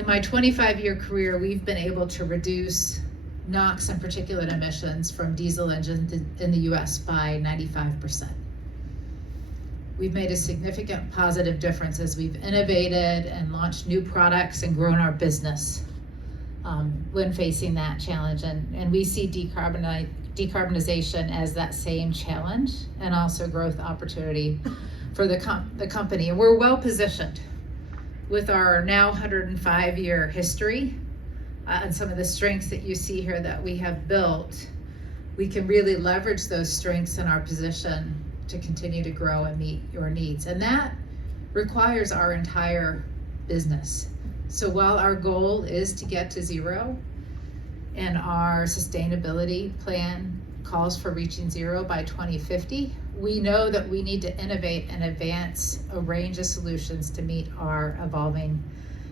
In my 25-year career, we've been able to reduce NOx and particulate emissions from diesel engines in the US by 95%. We've made a significant positive difference as we've innovated and launched new products and grown our business when facing that challenge. And we see decarbonization as that same challenge and also growth opportunity for the company. And we're well positioned with our now 105-year history and some of the strengths that you see here that we have built. We can really leverage those strengths in our position to continue to grow and meet your needs. And that requires our entire business. So while our goal is to get to zero, and our sustainability plan calls for reaching zero by 2050, we know that we need to innovate and advance a range of solutions to meet our evolving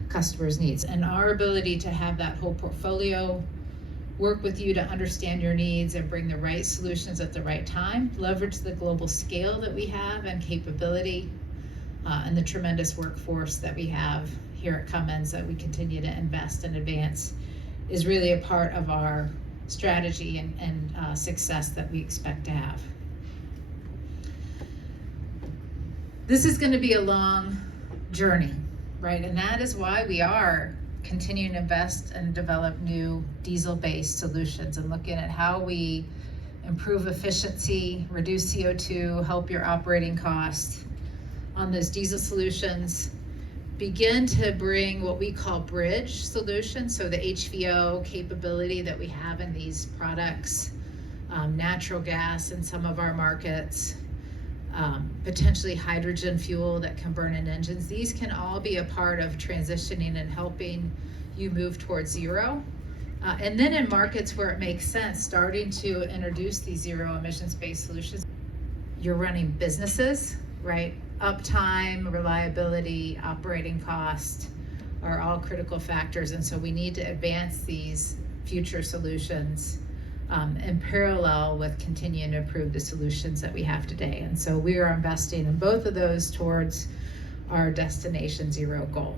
customers' needs. And our ability to have that whole portfolio, work with you to understand your needs and bring the right solutions at the right time, leverage the global scale that we have and capability, and the tremendous workforce that we have here at Cummins that we continue to invest and advance, is really a part of our strategy and success that we expect to have. This is going to be a long journey, right? And that is why we are continuing to invest and develop new diesel-based solutions and looking at how we improve efficiency, reduce CO2, help your operating costs on those diesel solutions, begin to bring what we call bridge solutions, so the HVO capability that we have in these products, natural gas in some of our markets, potentially hydrogen fuel that can burn in engines. These can all be a part of transitioning and helping you move towards zero. And then in markets where it makes sense, starting to introduce these zero emissions-based solutions. You're running businesses, right? Uptime, reliability, operating cost are all critical factors. And so we need to advance these future solutions in parallel with continuing to improve the solutions that we have today. And so we are investing in both of those towards our Destination Zero goal.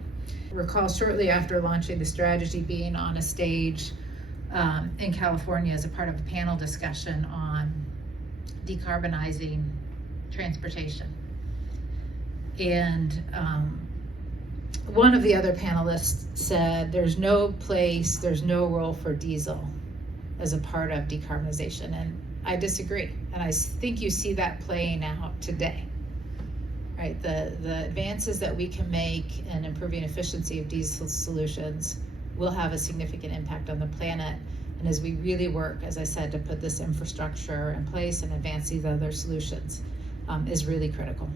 Recall shortly after launching the strategy, being on a stage in California as a part of a panel discussion on decarbonizing transportation. And one of the other panelists said, there's no role for diesel as a part of decarbonization. And I disagree. And I think you see that playing out today, right? The advances that we can make in improving efficiency of diesel solutions will have a significant impact on the planet. And as we really work, as I said, to put this infrastructure in place and advance these other solutions is really critical.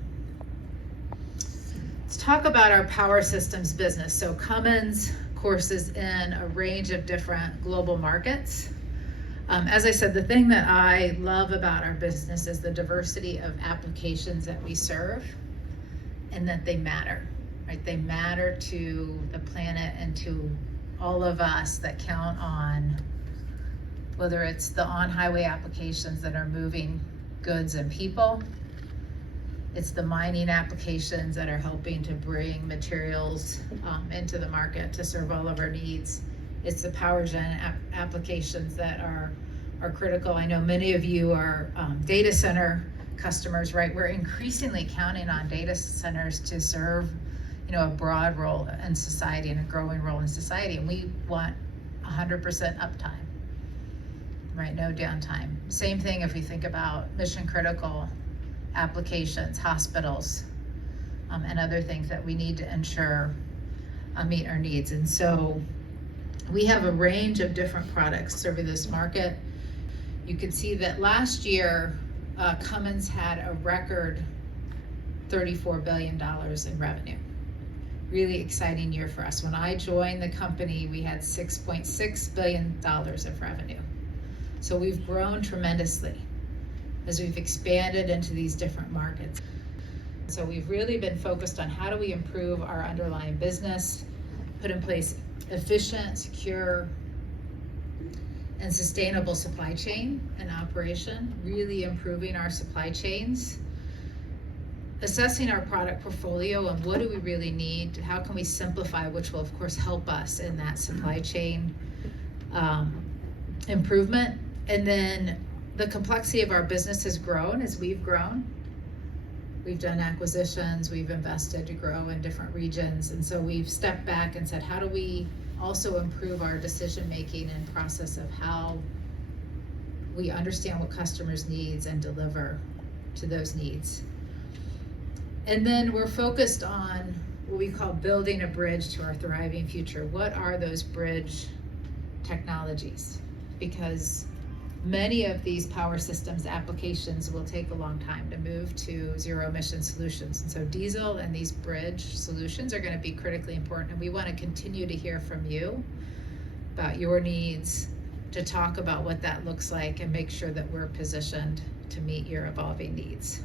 Let's talk about our power systems business. So Cummins, of course, is in a range of different global markets. As I said, the thing that I love about our business is the diversity of applications that we serve and that they matter, right? They matter to the planet and to all of us that count on, whether it's the on-highway applications that are moving goods and people, it's the mining applications that are helping to bring materials into the market to serve all of our needs. It's the power gen applications that are critical. I know many of you are data center customers, right? We're increasingly counting on data centers to serve, a broad role in society and a growing role in society. And we want 100% uptime, right? No downtime. Same thing if we think about mission critical applications, hospitals, and other things that we need to ensure meet our needs. And so we have a range of different products serving this market. You can see that last year, Cummins had a record $34 billion in revenue. Really exciting year for us. When I joined the company, we had $6.6 billion of revenue. So we've grown tremendously as we've expanded into these different markets. So we've really been focused on how do we improve our underlying business, put in place efficient, secure, and sustainable supply chain and operation, really improving our supply chains, assessing our product portfolio and what do we really need, how can we simplify, which will of course help us in that supply chain improvement. And then the complexity of our business has grown as we've grown. We've done acquisitions, we've invested to grow in different regions, and so we've stepped back and said, how do we also improve our decision making and process of how we understand what customers' needs and deliver to those needs. And then we're focused on what we call building a bridge to our thriving future. What are those bridge technologies? Because many of these power systems applications will take a long time to move to zero emission solutions. And so diesel and these bridge solutions are going to be critically important. And we want to continue to hear from you about your needs, to talk about what that looks like and make sure that we're positioned to meet your evolving needs.